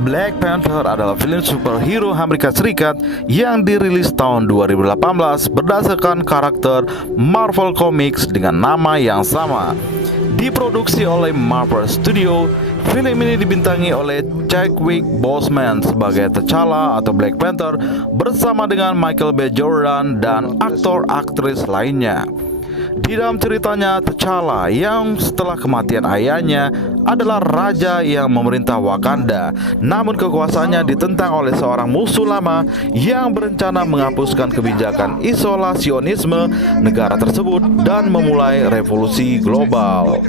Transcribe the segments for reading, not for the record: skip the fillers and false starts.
Black Panther adalah film superhero Amerika Serikat yang dirilis tahun 2018 berdasarkan karakter Marvel Comics dengan nama yang sama. Diproduksi oleh Marvel Studio, film ini dibintangi oleh Chadwick Boseman sebagai T'Challa atau Black Panther bersama dengan Michael B. Jordan dan aktor-aktris lainnya. Di dalam ceritanya, T'Challa yang setelah kematian ayahnya adalah raja yang memerintah Wakanda. Namun kekuasaannya ditentang oleh seorang musuh lama yang berencana menghapuskan kebijakan isolasionisme negara tersebut dan memulai revolusi global.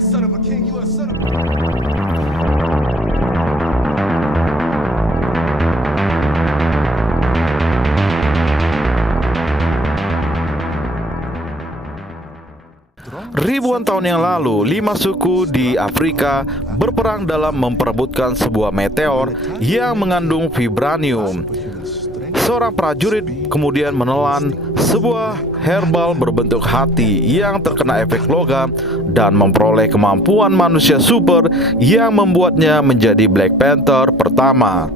Ribuan tahun yang lalu, 5 suku di Afrika berperang dalam memperebutkan sebuah meteor yang mengandung vibranium. Seorang prajurit kemudian menelan sebuah herbal berbentuk hati yang terkena efek logam dan memperoleh kemampuan manusia super yang membuatnya menjadi Black Panther pertama.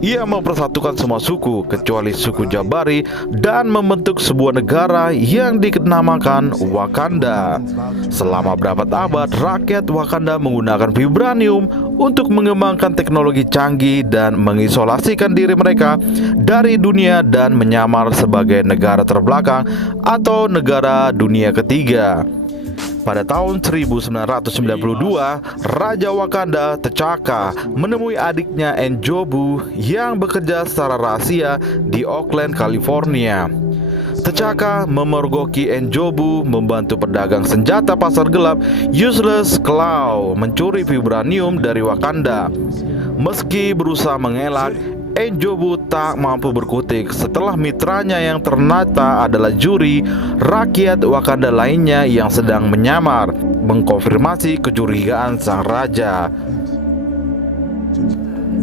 Ia mempersatukan semua suku kecuali suku Jabari dan membentuk sebuah negara yang dinamakan Wakanda. Selama berabad-abad, rakyat Wakanda menggunakan vibranium untuk mengembangkan teknologi canggih dan mengisolasikan diri mereka dari dunia dan menyamar sebagai negara terbelakang atau negara dunia ketiga. Pada tahun 1992, Raja Wakanda T'Chaka menemui adiknya N'Jobu yang bekerja secara rahasia di Oakland, California. T'Chaka memergoki N'Jobu membantu pedagang senjata pasar gelap Useless Klaw mencuri vibranium dari Wakanda. Meski berusaha mengelak, N'Jobu tak mampu berkutik setelah mitranya yang ternyata adalah juri rakyat Wakanda lainnya yang sedang menyamar mengkonfirmasi kecurigaan sang raja.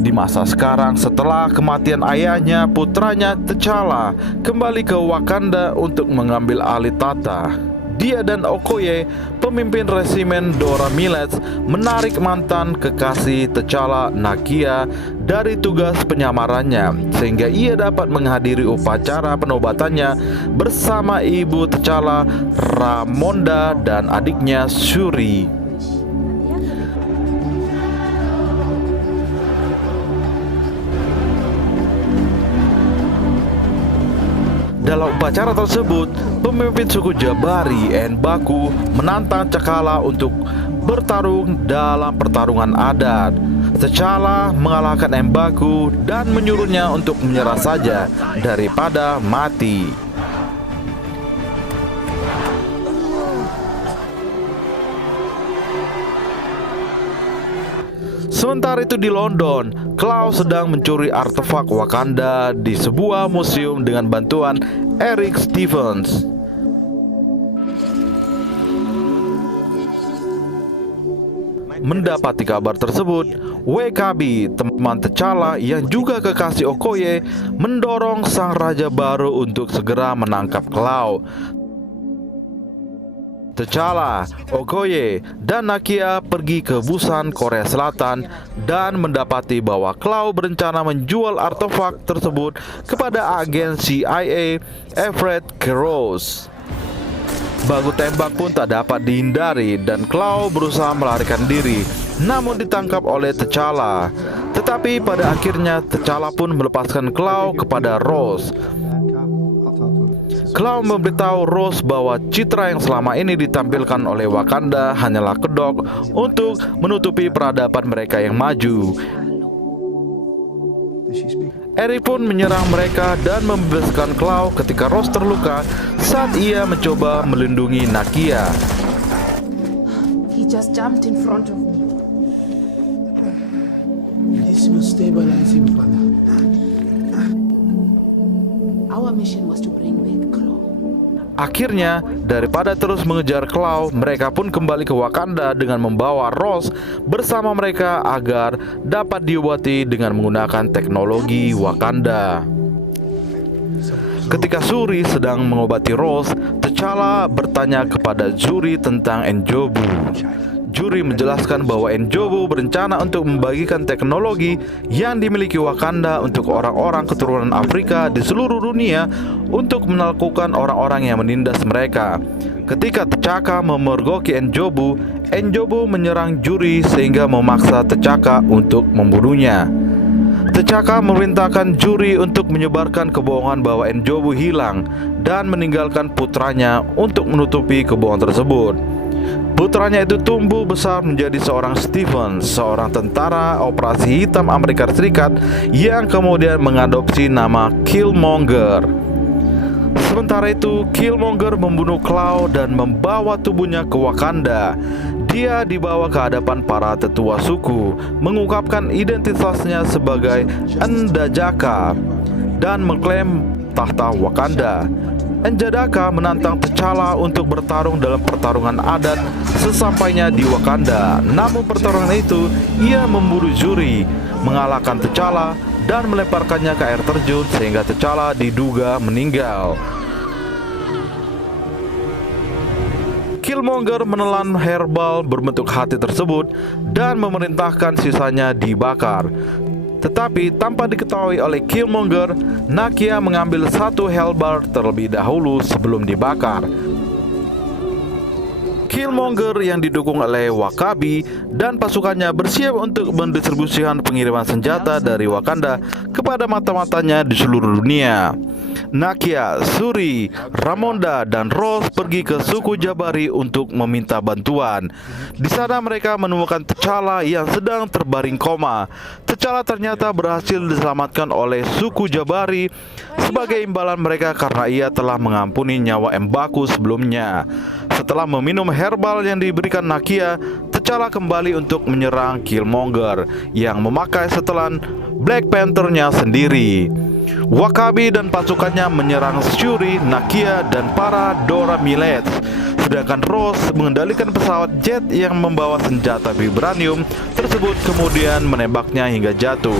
Di masa sekarang, setelah kematian ayahnya, putranya T'Challa kembali ke Wakanda untuk mengambil alih tata. Dia dan Okoye, pemimpin resimen Dora Milaje, menarik mantan kekasih T'Challa, Nakia, dari tugas penyamarannya sehingga ia dapat menghadiri upacara penobatannya bersama ibu T'Challa, Ramonda, dan adiknya Shuri. Dalam upacara tersebut, pemimpin suku Jabari, M'Baku, menantang T'Challa untuk bertarung dalam pertarungan adat. T'Challa mengalahkan M'Baku dan menyuruhnya untuk menyerah saja daripada mati. Sementara itu di London, Klaw sedang mencuri artefak Wakanda di sebuah museum dengan bantuan Eric Stevens. Mendapati kabar tersebut, WKB, teman T'Challa yang juga kekasih Okoye, mendorong sang raja baru untuk segera menangkap Klaw. T'Challa, Okoye, dan Nakia pergi ke Busan, Korea Selatan dan mendapati bahwa Klaw berencana menjual artefak tersebut kepada agen CIA Everett Keros. Baku tembak pun tak dapat dihindari dan Klaw berusaha melarikan diri, namun ditangkap oleh T'Challa. Tetapi pada akhirnya T'Challa pun melepaskan Klaw kepada Rose. Klaw memberitahu Rose bahwa citra yang selama ini ditampilkan oleh Wakanda hanyalah kedok untuk menutupi peradaban mereka yang maju. Eri pun menyerang mereka dan membebaskan Klaw ketika Rose terluka saat ia mencoba melindungi Nakia. He just jumped in front of me. This will stabilize him, father. Our mission was to bring back Klaw. Akhirnya, daripada terus mengejar Klaw, mereka pun kembali ke Wakanda dengan membawa Rose bersama mereka agar dapat diobati dengan menggunakan teknologi Wakanda. Ketika Shuri sedang mengobati Rose, T'Challa bertanya kepada Shuri tentang N'Jobu. Juri menjelaskan bahwa N'Jobu berencana untuk membagikan teknologi yang dimiliki Wakanda untuk orang-orang keturunan Afrika di seluruh dunia untuk melakukan orang-orang yang menindas mereka. Ketika T'Chaka memergoki N'Jobu, N'Jobu menyerang Juri sehingga memaksa T'Chaka untuk membunuhnya. T'Chaka memerintahkan Juri untuk menyebarkan kebohongan bahwa N'Jobu hilang dan meninggalkan putranya untuk menutupi kebohongan tersebut. Putranya itu tumbuh besar menjadi seorang Stephen, seorang tentara operasi hitam Amerika Serikat yang kemudian mengadopsi nama Killmonger. Sementara itu, Killmonger membunuh Klaw dan membawa tubuhnya ke Wakanda. Dia dibawa ke hadapan para tetua suku, mengungkapkan identitasnya sebagai N'Jadaka dan mengklaim tahta Wakanda. N'Jadaka menantang T'Challa untuk bertarung dalam pertarungan adat sesampainya di Wakanda. Namun pertarungan itu, ia membunuh Juri, mengalahkan T'Challa dan melemparkannya ke air terjun sehingga T'Challa diduga meninggal. Killmonger menelan herbal berbentuk hati tersebut dan memerintahkan sisanya dibakar. Tetapi tanpa diketahui oleh Killmonger, Nakia mengambil satu herbal terlebih dahulu sebelum dibakar. Killmonger yang didukung oleh W'Kabi dan pasukannya bersiap untuk mendistribusikan pengiriman senjata dari Wakanda kepada mata-matanya di seluruh dunia. Nakia, Shuri, Ramonda, dan Rose pergi ke suku Jabari untuk meminta bantuan. Di sana mereka menemukan T'Challa yang sedang terbaring koma. T'Challa ternyata berhasil diselamatkan oleh suku Jabari sebagai imbalan mereka karena ia telah mengampuni nyawa M'Baku sebelumnya. Setelah meminum herbal yang diberikan Nakia, T'Challa kembali untuk menyerang Killmonger yang memakai setelan Black Panther-nya sendiri. W'Kabi dan pasukannya menyerang Shuri, Nakia, dan para Dora Milaje. Sedangkan Rose mengendalikan pesawat jet yang membawa senjata vibranium tersebut kemudian menembaknya hingga jatuh.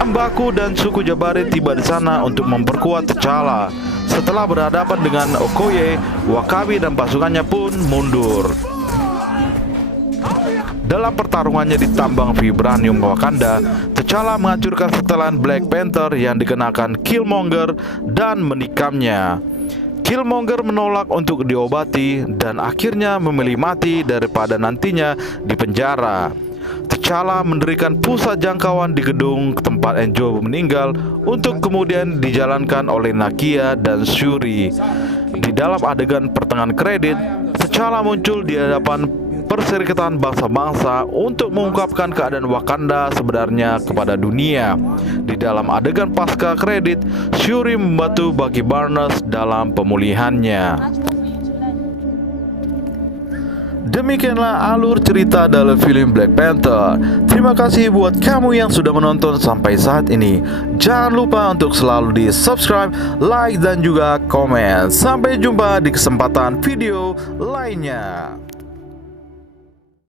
M'Baku dan suku Jabari tiba di sana untuk memperkuat T'Challa. Setelah berhadapan dengan Okoye, W'Kabi dan pasukannya pun mundur. Dalam pertarungannya di tambang vibranium Wakanda, T'Challa menghancurkan setelan Black Panther yang dikenakan Killmonger dan menikamnya. Killmonger menolak untuk diobati dan akhirnya memilih mati daripada nantinya di penjara. T'Challa mendirikan pusat jangkauan di gedung tempat N'Jobu meninggal untuk kemudian dijalankan oleh Nakia dan Shuri. Di dalam adegan pertengahan kredit, T'Challa muncul di hadapan Perserikatan Bangsa-Bangsa untuk mengungkapkan keadaan Wakanda sebenarnya kepada dunia. Di dalam adegan pasca kredit, Shuri membantu Bucky Barnes dalam pemulihannya. Demikianlah alur cerita dalam film Black Panther. Terima kasih buat kamu yang sudah menonton sampai saat ini. Jangan lupa untuk selalu di subscribe, like, dan juga komen. Sampai jumpa di kesempatan video lainnya.